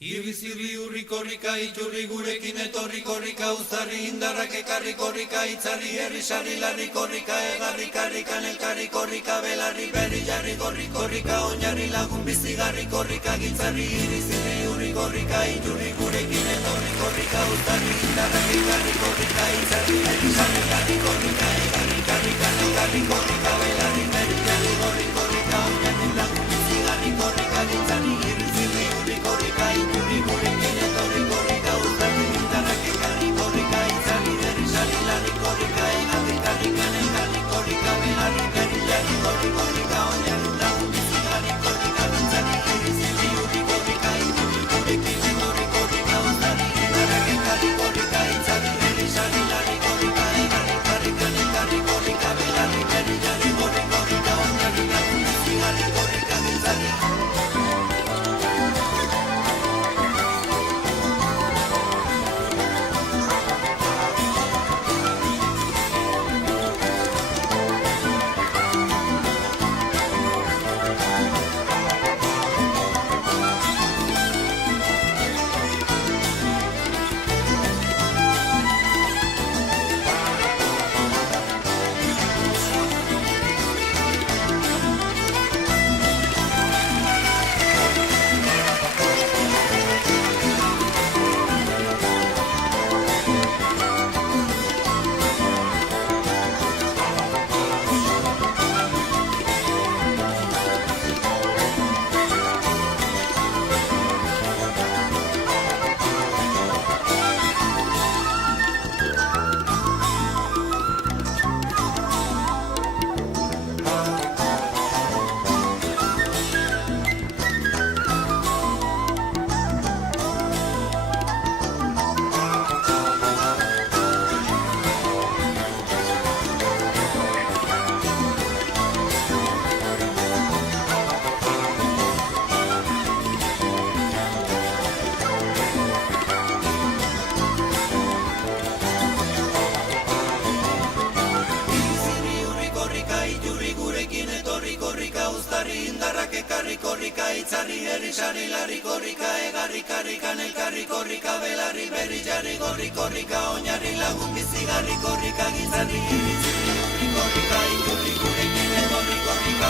Irbizi urri korrika, iturri gurekin etorri korrika, uztarri indarrak ekarri korrika, itzarri herri sarri larri korrika, egarri karrikan elkarri korrika, belarri berri jarri gorri korrika, oinarri lagun bizigarri korrika, gitzarri irbizi urri korrika, iturri gurekin etorri korrika, uztarri indarrak ekarri korrika, itzarri herri sarri larri korrika, egarri karrikan elkarri korrika, belarri berri jarri gorri korrika, oinarri lagun bizigarri korrika, gitzarri irbizi urri korrika, iturri gurekin etorri korrika, uztarri indarrak ekarri korrika, itzarri herri sarri larri korrika, egarri karrikan elkarri korrika, belarri berri jarri gorri korrika, oinarri lagun bizigarri korrika, gitzarri irbizi urri korrika, iturri gurekin etorri korrika, uztarri indarrak ekarri korrika, itzarri herri sarri larri korrika, egarri karrikan elkarri korrika, belarri berri jarri gorri korrika, oinarri lagun bizigarri korrika, gitzarri indarrak ekarri korrika, itzarri herri sarri larri korrika, egarri karrikan elkarri korrika, belarri berri jarri gorri korrika, oinarri lagun bizigarri korrika, gitzarri irbizi urri korrika, iturri gurekin etorri korrika,